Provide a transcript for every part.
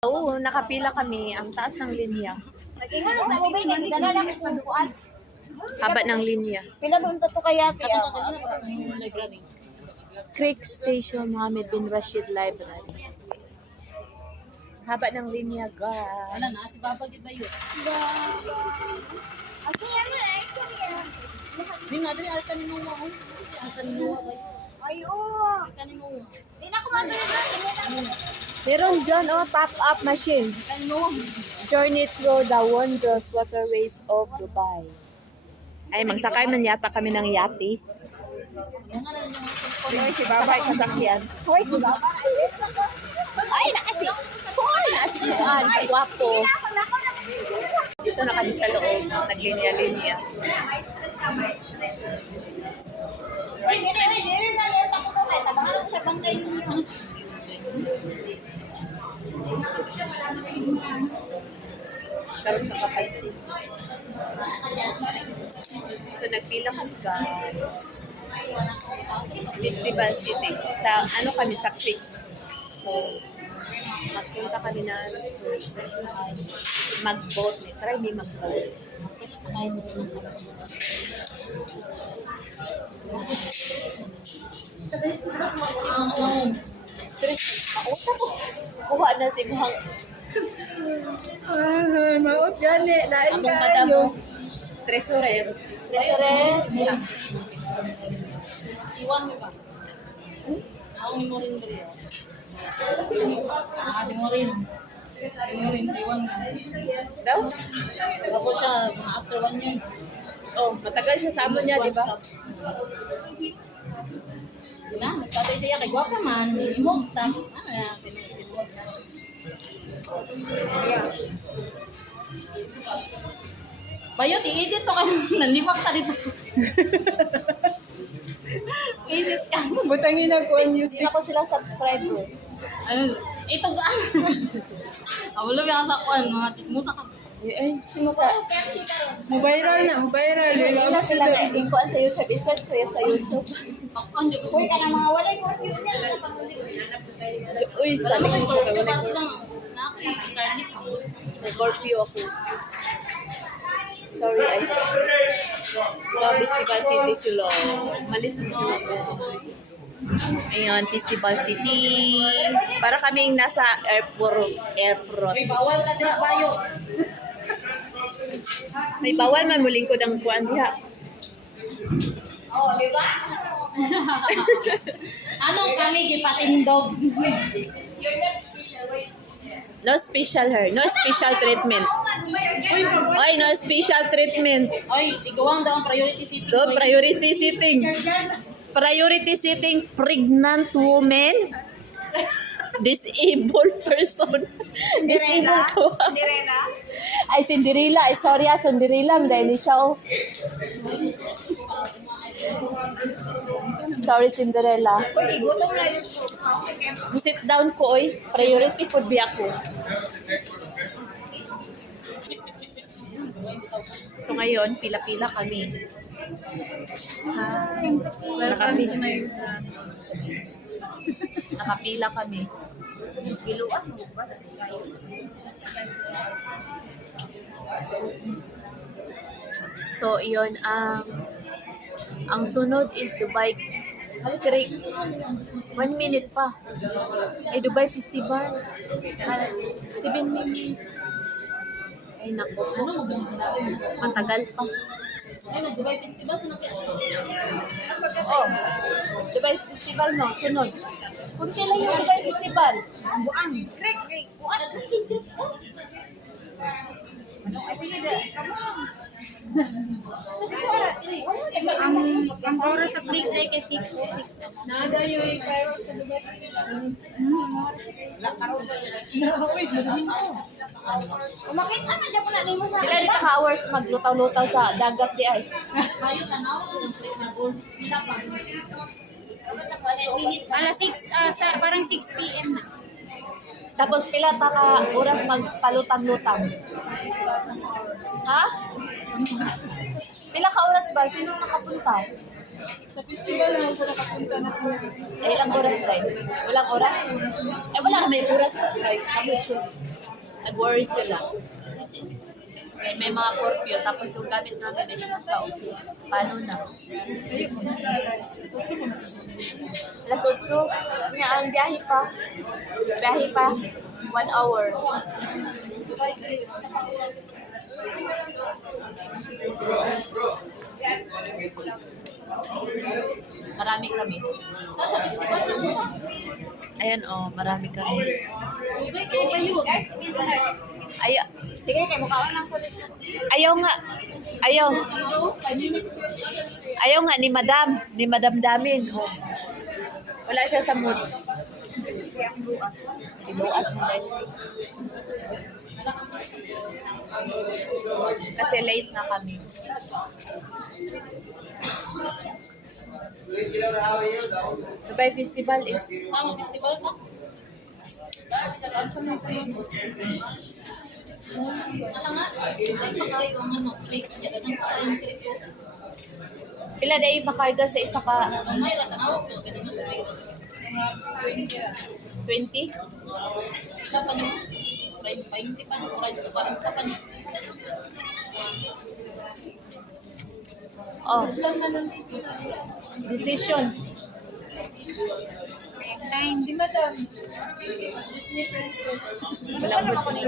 Oo, nakapila kami. Ang taas ng linya. Haba ng linya. Pila doon to kaya ti. Creek Station, Mohammed bin Rashid Library. Haba ng linya, guys. Wala na, si Baba gid ba yun? Ako yan na, ito yan. Di nga, dali, arka ni Noah. Arka ni Noah ba yun? Ay, oo. Arka ni Noah. Di na ako matuloy. Meron dyan, pop-up machine. Arka ni Noah. Journey through the wondrous waterways of Dubai. Ay, magsakay man yata kami ng yati. Ay, si Baba ay kasakyan. Hoy, si Baba. Ay, nakasi. Hoy, nakasi kuan. Kagwapo. Dito na kami sa loob. Naglinya-linya. Karoon ka kapansin. So, nagpila kami, guys. Festival City. Sa, ano kami, sa Creek. So, magpunta kami na mag-boat. Try me mag-boat. Stress. Makuta ko. Kuha na si Muhang. Maut gani. Nain Abang madamo. Treasurer. Treasurer. Iwan mo ba? Ako ni Morin ba rin? Si Morin. Si Morin, iwan mo. Daw? Ako siya, after 1 year. Oh, matagal siya sa amo niya, di ba? Na, nagpatay siya kay Gwapa man. Imong staff. Ano yan? Tinuloy. Bayot, i-edit to kayo. Naliwak ka dito. Edit ka. Butangin ako ang music. Ako sila subscriber. Ano? Ito ga. Awalo ba sa kuan mga tismusa ka. Ay, simuka. Viral na, viral. Hindi na sila na-ikuan sa YouTube. I-search ko yan sa YouTube. Ako hindi ko. Hoy, ka na mga walay review niya. Uy, sabi ko Ito ka. ba silang nakakay-carnip ako. Nag-Scorpio ako. Sorry, ay. Festival City sila. Malis na sila. Ayun, Festival City. Para kaming nasa airport. May bawal ka dira bayo. May bawal man muling ko ng kuan diha. Oh, di ba? Anong kami gipatindog? No special her. No special treatment. Ay, no special treatment. Oy, tigawang daw ang priority city. Do priority seating. Priority seating pregnant women. Disabled person. Disabled ko. Direna? Ay, Cinderella. Ay, sorry Cinderella. Dahil siya, oh. Sorry, Cinderella. Hoy, gutom na yun. Sit down ko, oy. Priority po di ako. So, ngayon, pila-pila kami. Nakapila kami. Nakapila kami. Kiluan mo ba? So, yun, ang sunod is Dubai Creek. 1 minute pa. Ay, Dubai Festival. 7 minutes. Ay, naku. Matagal pa. Ay, nag-Dubai Festival ko na kaya. Oh, Dubai Festival no, sunod. Kunti lang yung Dubai Festival. Buang. Krek. Buang. Ang oras sa break day kay 6:06. Nada yung pero sa Dubai. Umakit ka na dyan po na nimo sa. Sila dito ka-hours maglutaw-lutaw sa dagat di ay. Bayo tanaw ko ng place na board. Sila pa. Alas 6, parang 6 p.m. na. Tapos pila pa ka oras magpalutang-lutang. Ha? Pila ka oras ba? Sino nakapunta? Sa festival lang ako nakapunta na po. Eh, ilang oras tayo? Walang oras? Eh, wala may oras. Like, nag-worry sila. Eh, may mga curfew, tapos yung gamit namin is nasa office. Paano na? Alas 8. Nga, ang biyahe pa. Biyahe pa. 1 hour. Marami kami. Ayan oh, marami kami. Ugay kayo kayo. Sige, kayo mukhawan lang pulis. Ayaw nga. Ayaw. Ayaw nga ni Madam Damin. Oh. Wala siya sa mood. Iluas mo dahil siya. Kasi late na kami. Sabay festival is Tama, festival ka? Ano nga? Ay, pakain ang ano, flakes niya. Ganun pa yung trip ko. pila day makarga sa isa ka Ang mayroon, tanawag ko. Ganun na tuloy. 20? Ila pa niyo. 20 pa. 40 pa niyo. Oh. Decision. Si Madam. Malambot sila.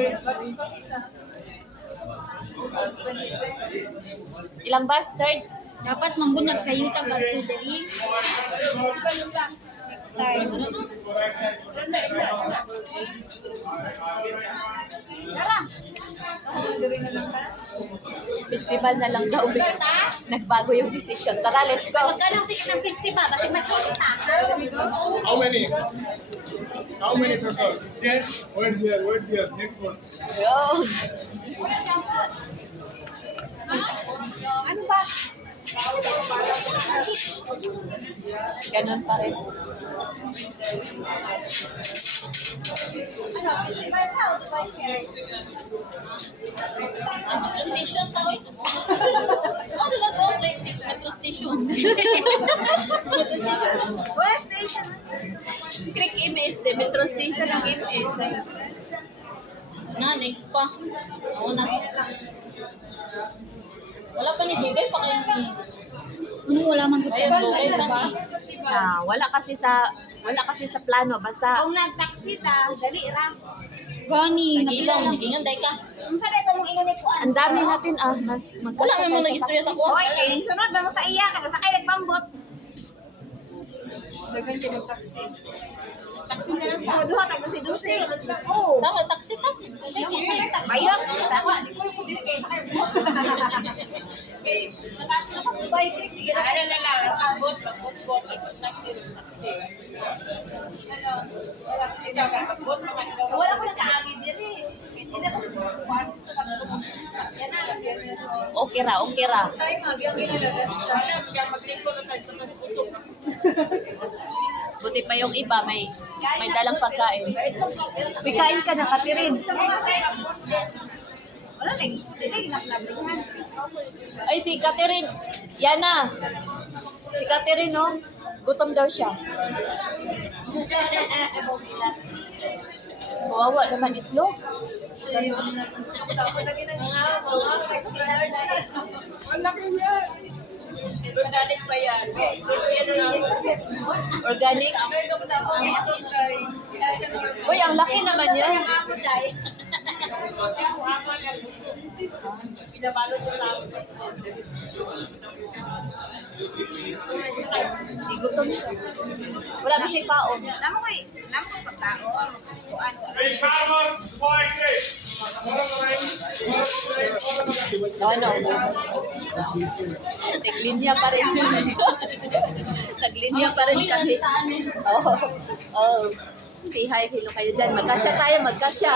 Ilang bus? Third? Dapat mambunag sa yuta ka to dali. Next time. Festival na lang daw. Nagbago yung decision. Tara, let's go. Magkano ticket ng festival? Kasi masyot na. How many? How many people? 10. Wait here. Next one. Yo. Ano ba? Ganun pa rin. Metro station tao is. Ano sila to? Metro station. What station? Creek MS, de Metro Station ang MS. Na, next pa. Oo na. Wala pa ni Dugay pa kaya ni. Ano wala man gusto? Ayun, Dugay pa ni. Wala kasi sa plano basta Kung nag-taxi ta, dali ra. Gani, Nagilang, nagingan day ka. Ang sabi ito mong inunit ko ang dami natin mas Wala magkasya naman nag-istorya sa kuha. Hoy, kaya sunod ba mo sa iya ka? Basta kayo nagpambot. Daghan kayo mag-taxi. Taxi na lang ta. Duha, tag-dusi-dusi. Oo. Tama, taxi ta. Okay, okay. Bayot. Tawa, di ko yung dili kayo sa kayo. Okay, mataas na kang bike, sige na. Ano na lang, abot, magbot-bot, at taxi. Ano? Taxi ka, magbot, makahingaw. Wala ko nakaagi diri. Sila ko, yan na. Okay ra. Tayo magyang ginalagas ka. Buti pa yung iba may dalang pagkain. May kain ka na, Catherine. Wala na, hindi nakalabihan. Ay, si Catherine. Yana. Si Catherine, no? Gutom daw siya. Kawawa naman itlog. Organic pa yan. Organic. Uy, ang laki naman yan. Hindi gutom siya. Wala ba siya kaon? Lamo ko pagkaon. Ano? Naglinya pa rin. Naglinya pa rin kasi. Oo. Oh. Say hi, hello kayo dyan. Magkasya tayo, magkasya.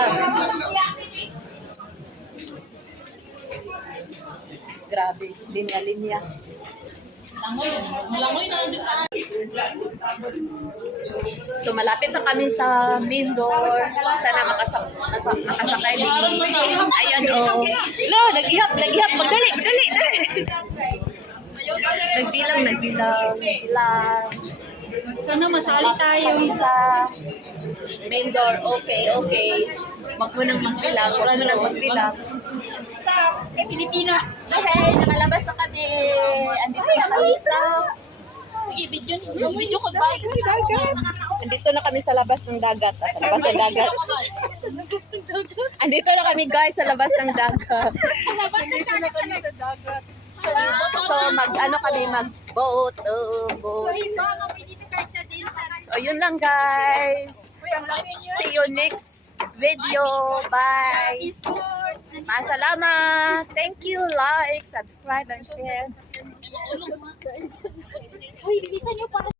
Grabe, linya-linya. Malangoy na lang din tayo. So malapit na kami sa main door. Sana makasakay din. Ayan oh. Lo, nag-ihap. Dali. Nagbilang. Sana masali tayo. Kami sa main door. Okay. Wag mo nang magbilang. Basta, kay Pilipina. Okay, nakalabas na kami. Andito na kami sa... Sige, video ko ba? Andito na kami sa labas ng dagat. Sa labas ng dagat. Andito na kami guys sa labas ng dagat. So mag-boat. So yun lang guys. See you next video. Bye. Masalamat. Thank you. Like, subscribe, and share. Uy, bilisan niyo para